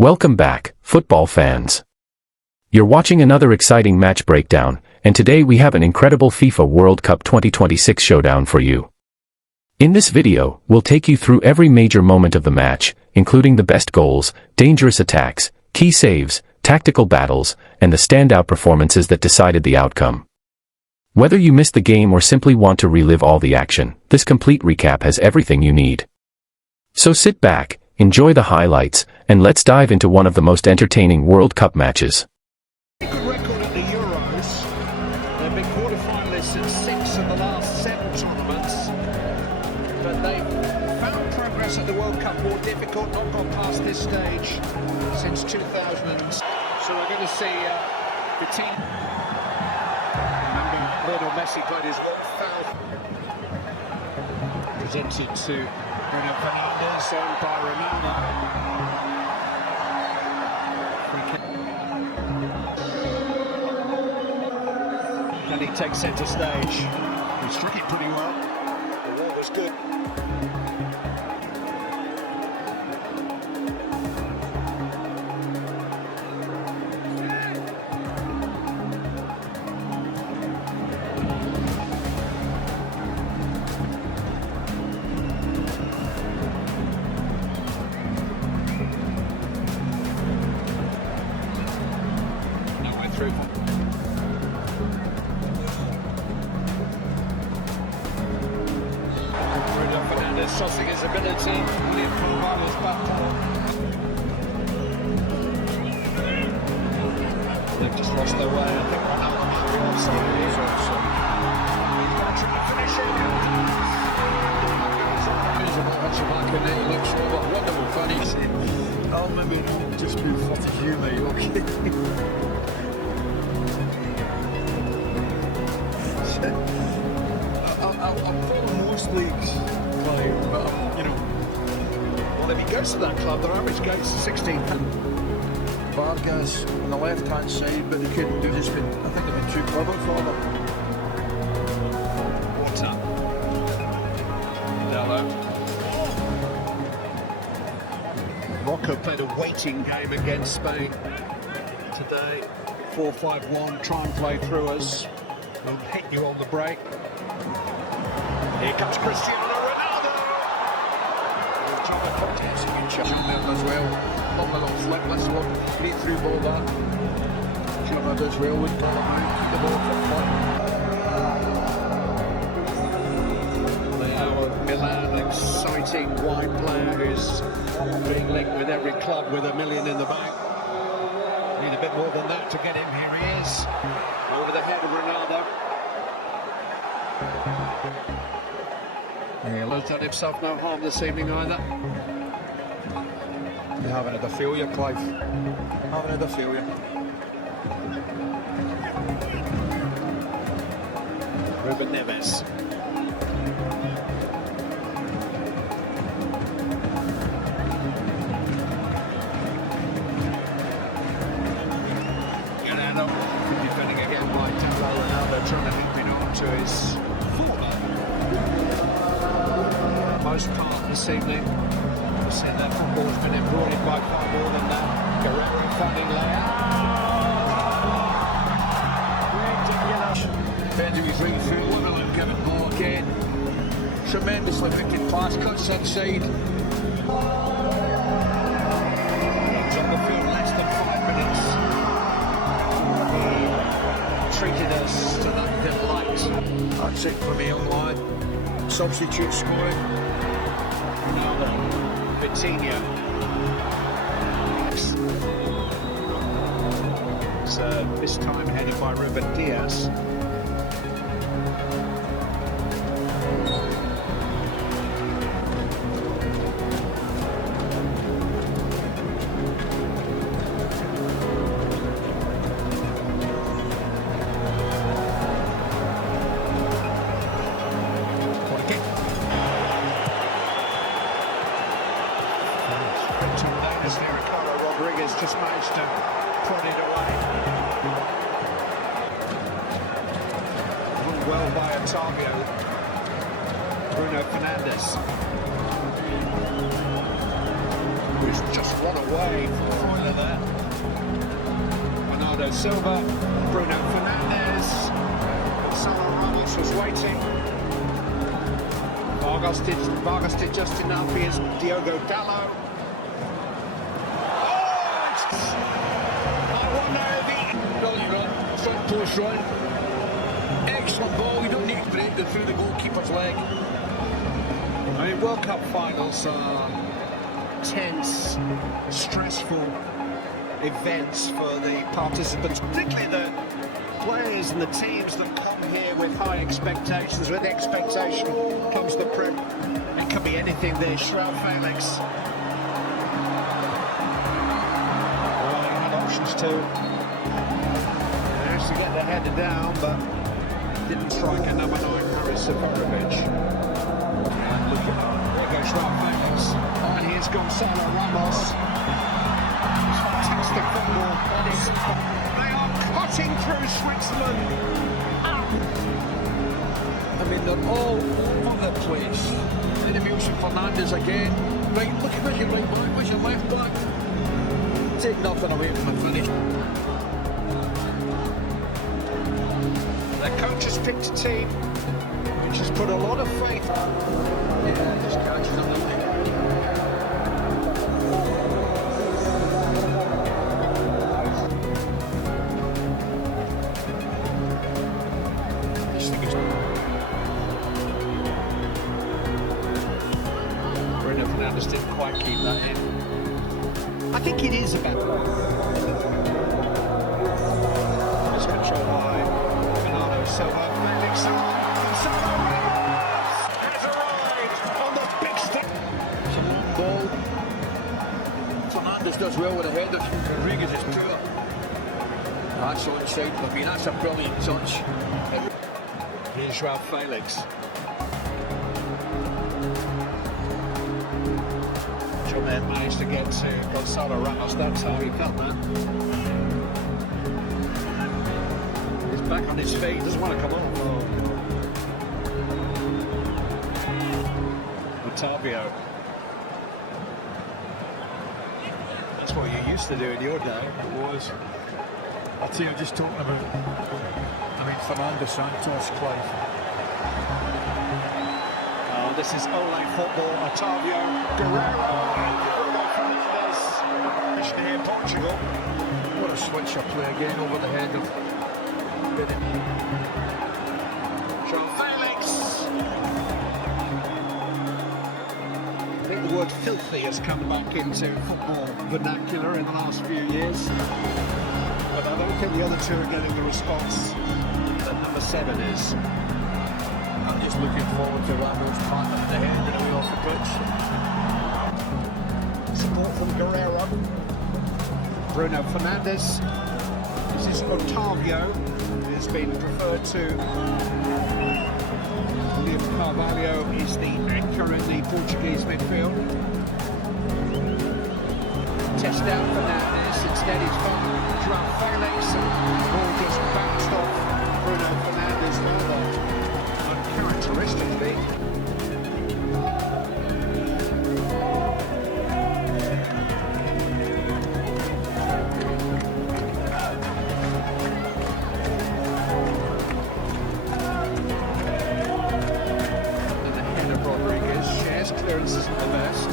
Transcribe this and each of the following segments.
Welcome back, football fans. You're watching another exciting match breakdown, and today we have an incredible FIFA World Cup 2026 showdown for you. In this video, we'll take you through every major moment of the match, including the best goals, dangerous attacks, key saves, tactical battles, and the standout performances that decided the outcome. Whether you missed the game or simply want to relive all the action, this complete recap has everything you need. So sit back, enjoy the highlights, and let's dive into one of the most entertaining World Cup matches. Good record at the Euros. They've been quarter-finalists at 6 of the last 7 tournaments. But they've found progress at the World Cup more difficult, not gone past this stage since 2000. So we're going to see the team. Remember, Lionel Messi played his 1,000. Presented to Bruno Fernandes, owned by Ronaldo. And he takes centre stage. He struck it pretty well. The ball was good. Now we're through. Sossing his ability, William Carvalho's back down. They've just lost their way, I think Ronaldo should be offside. He is offside. He's going to try and finish it. It looks wonderful funny. I'll maybe just be fucking humour, okay? I'm following most leagues, Clive, but Well, if he goes to that club, their average goes to 16. Vargas on the left-hand side, but they couldn't do this. I think they've been too clever for them. Water. Dello. Morocco played a waiting game against Spain today. 4-5-1, try and play through us. We'll hit you on the break. Here comes Cristiano Ronaldo! Chama as well. Long little flip, this one. Great through ball that. Chama does well with the ball for fun. Leo Milan, exciting wide player who's being linked with every club with $1 million in the bank. Need a bit more than that to get him. Here he is. Over the head of Ronaldo. He's done himself no harm this evening either. You haven't had a failure, Clive. Haven't had a failure. Ruben Neves. Ronaldo. Defending again by Ronaldo, trying to link it on to his fullback. Most part this evening. We've seen that football's been embroidered by far more than that. Guerrero finding layout. Benjamin's right through, Wonderland giving ball again. Tremendously wicked pass, cuts inside. He's on the field less than 5 minutes. He treated us to that delight. That's it for me, young lad. Substitute scoring. Ronaldo. Vitinha. So this time headed by Ruben Diaz. Ricardo Rodriguez just managed to prod it away. Ruled well by Otavio. Bruno Fernandes. Who's just run away for Silva, Bruno Fernandes, Gonzalo Ramos was waiting. Vargas did just enough. Here's Diogo Dalot. I wonder if he... Brilliant run, front post run. Excellent ball, you don't need to break it through the goalkeeper's leg. I mean, World Cup finals are tense, stressful events for the participants, particularly the players and the teams that come here with high expectations. With expectation comes the prep. It could be anything there. João Felix. Well, he had options too. Managed to get the header down, but didn't strike a number 9, Haris Seferovic. And look at that. There goes João Felix. And here's Gonzalo Ramos. Fantastic football. They are cutting through Switzerland. I mean, they're all over the place. And Emilson Fernandes again. Right, look at your right back, where's your left back? Take nothing away from the finish. The coach has picked a team which has put a lot of faith. Yeah, just catches on the leg. Bruno Fernandes didn't quite keep that in. I think it is about it's control high. Bernardo Silva, Felix, Gonzalo Ramos has arrived on the big stick. It's a long ball. Fernandes does well with a header. Rodriguez is poor. That's onside. I mean, that's a brilliant touch. Here's João Felix. Julian managed to get to Gonzalo Ramos. That's how he felt that. He's back on his feet. Doesn't want to come off. Otavio. That's what you used to do in your day. It was. I tell you, just talking about, I mean, Fernando Santos, Clive. Oh, this is Ole football. Otavio, Guerrero, Bruno Fernandes. Mission here, Portugal. What a switch up play again over the head of João Felix. I think the word filthy has come back into football vernacular in the last few years. But I don't think the other two are getting the response that number 7 is. I'm just looking forward to Ramos planting the head and away off the pitch. Support from Guerrero. Bruno Fernandes. This is Otavio. Has been preferred to William Carvalho. Is the anchor in the Portuguese midfield. Test out Fernandes. Instead he's got João Felix. Ball just bounced off Bruno Fernandes. Rather uncharacteristically. And the head of Rodriguez. Shares clearance isn't the best.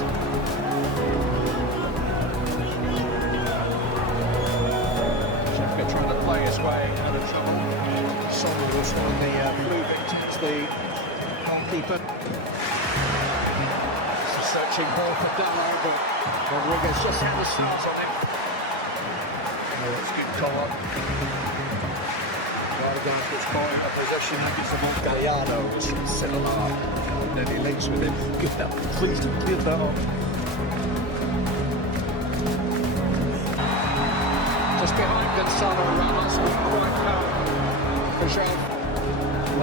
Trying to play his way out of trouble. Sonny was one of the blue victims, the goalkeeper. It's a searching ball for Dalot, but Rodriguez just had the stars on him. Oh, it's good call up. Vargas was caught in a position against the ball. Gallardo was similar. And then he links with him. Get that, please don't give that up. Just behind Gonzalo Ramos, not quite foul for João.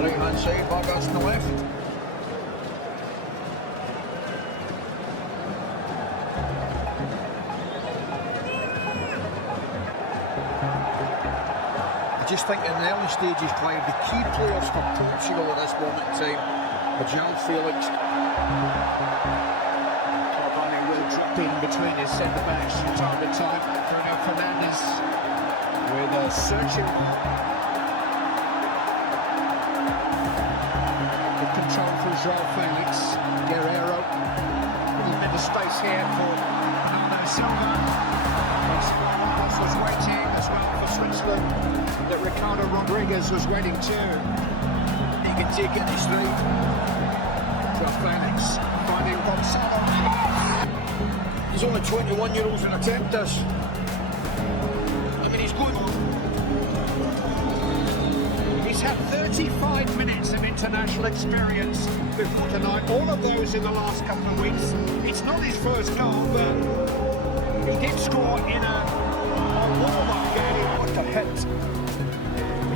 Right hand side, Vargas on the left. I just think in the early stages, Clive, the key players for Portugal at this moment in time are João Felix. Cavani will drop in between his centre backs from time to time. Bruno Fernandes with searching. The control from João Felix. Guerrero. A little bit of space here for Bernardo Silva. Ramos was waiting as well for Switzerland. That Ricardo Rodriguez was waiting too. He can take it in straight. João Felix finding Gonzalo. He's only 21-year-olds and attempt this. I mean, he's good. He's had 35 minutes of international experience before tonight, all of those in the last couple of weeks. It's not his first goal, but he did score in a warm-up game. What a hit.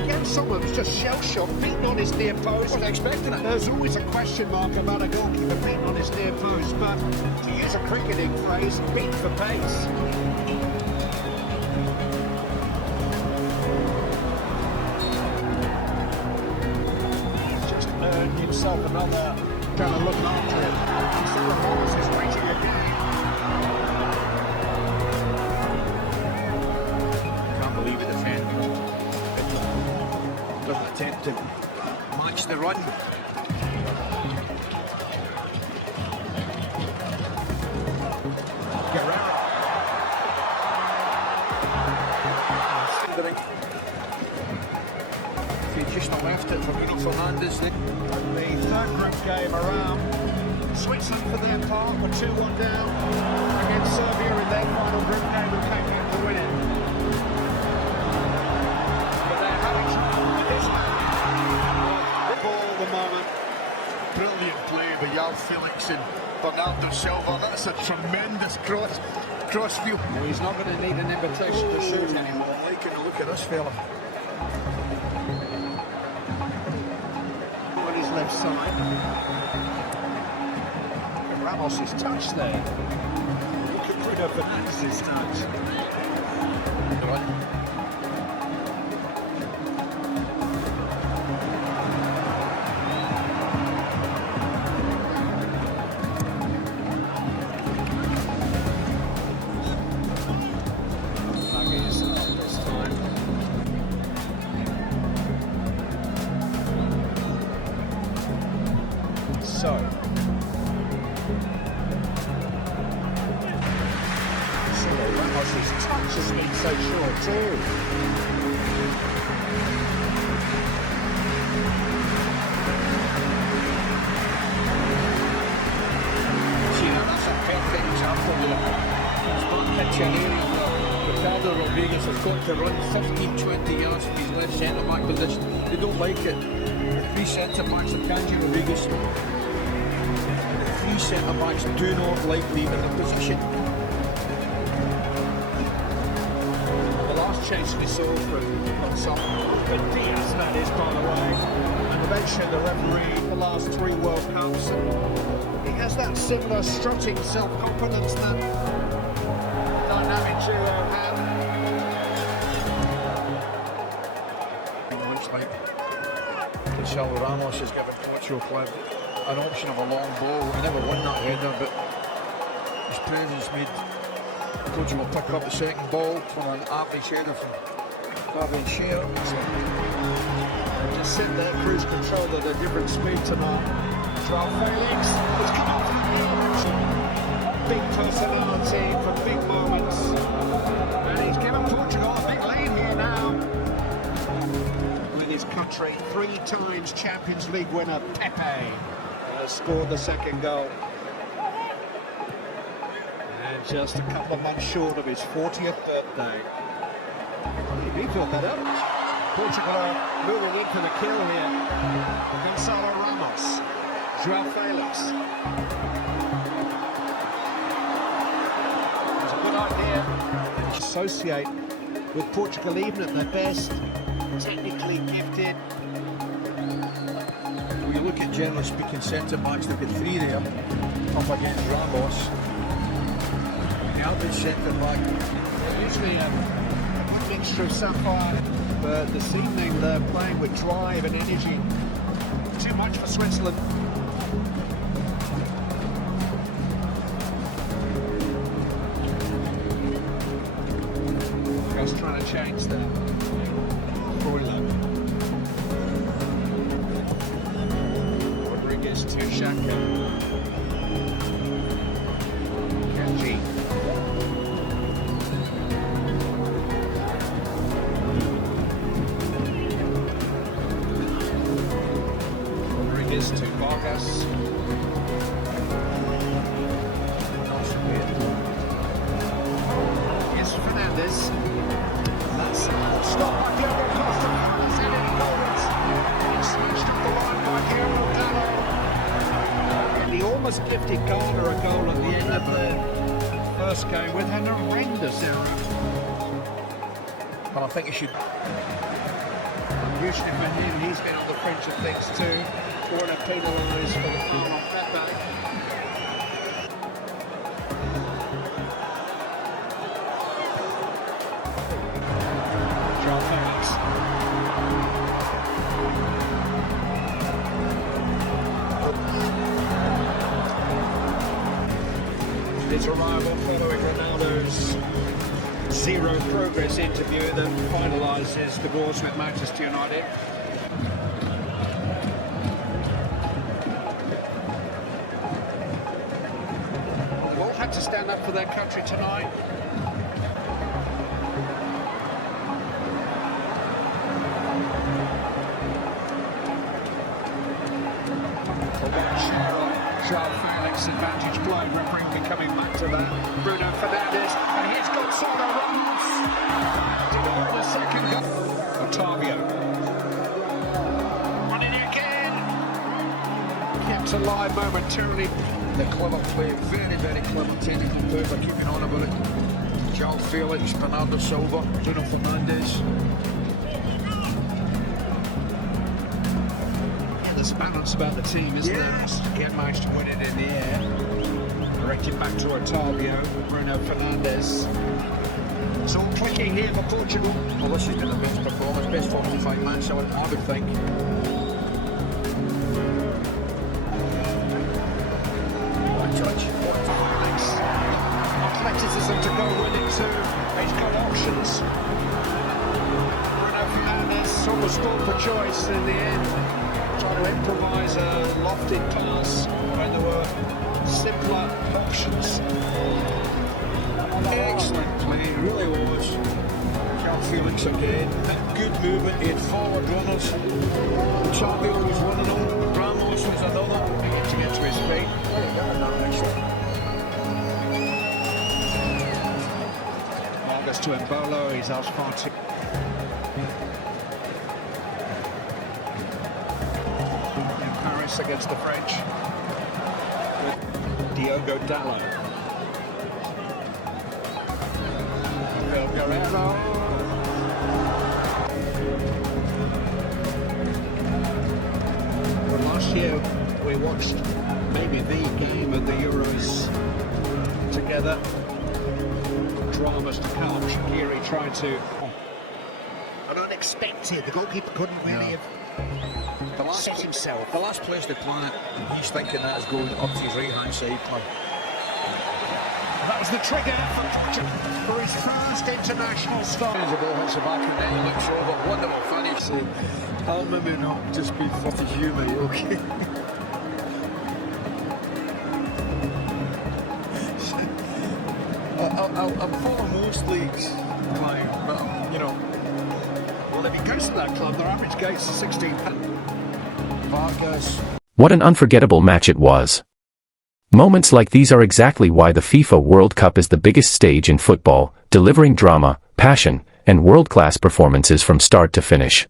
Again, someone was just shell-shocked, beaten on his near post. Wasn't expecting it. There's always a question mark about a goalkeeper beaten on his near post, but to use a cricketing phrase, beat for pace. Earned himself another kind of looking after him. Cristiano Ronaldo is waiting again. Can't believe it, defend. Doesn't attempt to match the run. Guerrero. If he just not left it for Fernandes, then The third group game around. Switzerland for their part were 2-1 down against Serbia in their final group game and came out to win it. But they're having trouble with this one. Ball at the moment. brilliant play by João Felix and Bernardo Silva. That's a tremendous cross field. Well, he's not going to need an invitation to shoot anymore. I'm liking the look at this fella. On his left side. Ramos' touch there. Look at Bruno Fernandes' touch. So, Ramos' touch has been so short too. See, now that's a perfect example there. It's not pitching area where Ricardo Rodriguez has got to run 15-20 yards from his left centre-back position. They don't like it. The three centre-backs of Kanji Rodriguez, three centre-backs do not like being in the position. The last chance we saw from but Diaz, that is, by the way, and eventually the referee the last 3 World Cups. He has that similar strutting self-confidence that dynamic duo have. Looks like Cristiano Ronaldo has given Portugal an option of a long ball. He never won that header, but his presence made Portugal pick up the second ball from an average header from Fabian Schär. Just sit there, cruise control at a different speed tonight. João Felix has come off the big personality for big moments. And he's given Portugal a big lead here now. With his country, 3 times Champions League winner Pepe has scored the second goal. And just a couple of months short of his 40th birthday. He thought that up. Portugal are moving into the kill here. Gonzalo Ramos, João Felix. It's a good idea to associate with Portugal even at their best, technically gifted. When you look at, generally speaking, centre-backs, they've got 3 there up against Ramos. The average centre-back, Usually a mixture of sapphire, but this evening they're playing with drive and energy. Too much for Switzerland. Just trying to change that. Shaka. Kenji. Rodriguez to Vargas. Here's Fernandez. That's stopped by Diego Costa. He's headed forwards. It's smashed up the line by Cristiano Ronaldo. And he almost gifted Ghana a goal at the end of the first game with an horrendous error. But I think he should. Usually for him, he's been on the fringe of things too. Corner penalised for the foul on Pepe. John Felix. His arrival following Ronaldo's zero progress interview that finalises divorce with Manchester United. They've all had to stand up for their country tonight. João Felix advantage blow, referee will be coming back to that. Bruno Fernandes, and he's got Sono Ramos to go in the second goal. Otavio running again, kept alive momentarily. The clever play, very, very clever technical play by keeping on about it. João Felix, Bernardo Silva, Bruno Fernandes. There's balance about the team, isn't there? Again, managed to win it in the air. Directed back to Otavio, Bruno Fernandes. It's all clicking here for Portugal. Well, this has been the best performance, best 45 match, I would think. What a judge. Athleticism to go with it too. He's got options. Bruno Fernandes almost scored for choice in the end. Trying to improvise a lofted pass when there were simpler options. Excellent play, it really was. João Felix again, that good movement, he had forward runners. Otavio was one and all, Ramos was another, beginning to get to his feet. Vargas to Embolo, he's asked far too. Against the French. Diogo Dalot. Guerrero. Well, last year we watched maybe the game of the Euros together. Dramas to come. Shaqiri tried to. An unexpected. The goalkeeper couldn't really have. The last place they planned, he's thinking that is going up to his right hand side. That was the trigger for his first international start. The ball hits the back and then he looks over. Wonderful finish. I'll maybe not just be fucking human, okay? I'm following most leagues, Clive, but you know, well, if he goes to that club, their average gates are 16. Vargas. What an unforgettable match it was. Moments like these are exactly why the FIFA World Cup is the biggest stage in football, delivering drama, passion, and world-class performances from start to finish.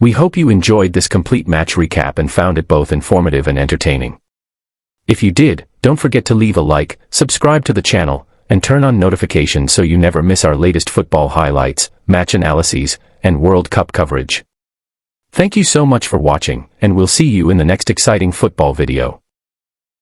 We hope you enjoyed this complete match recap and found it both informative and entertaining. If you did, don't forget to leave a like, subscribe to the channel, and turn on notifications so you never miss our latest football highlights, match analyses, and World Cup coverage. Thank you so much for watching, and we'll see you in the next exciting football video.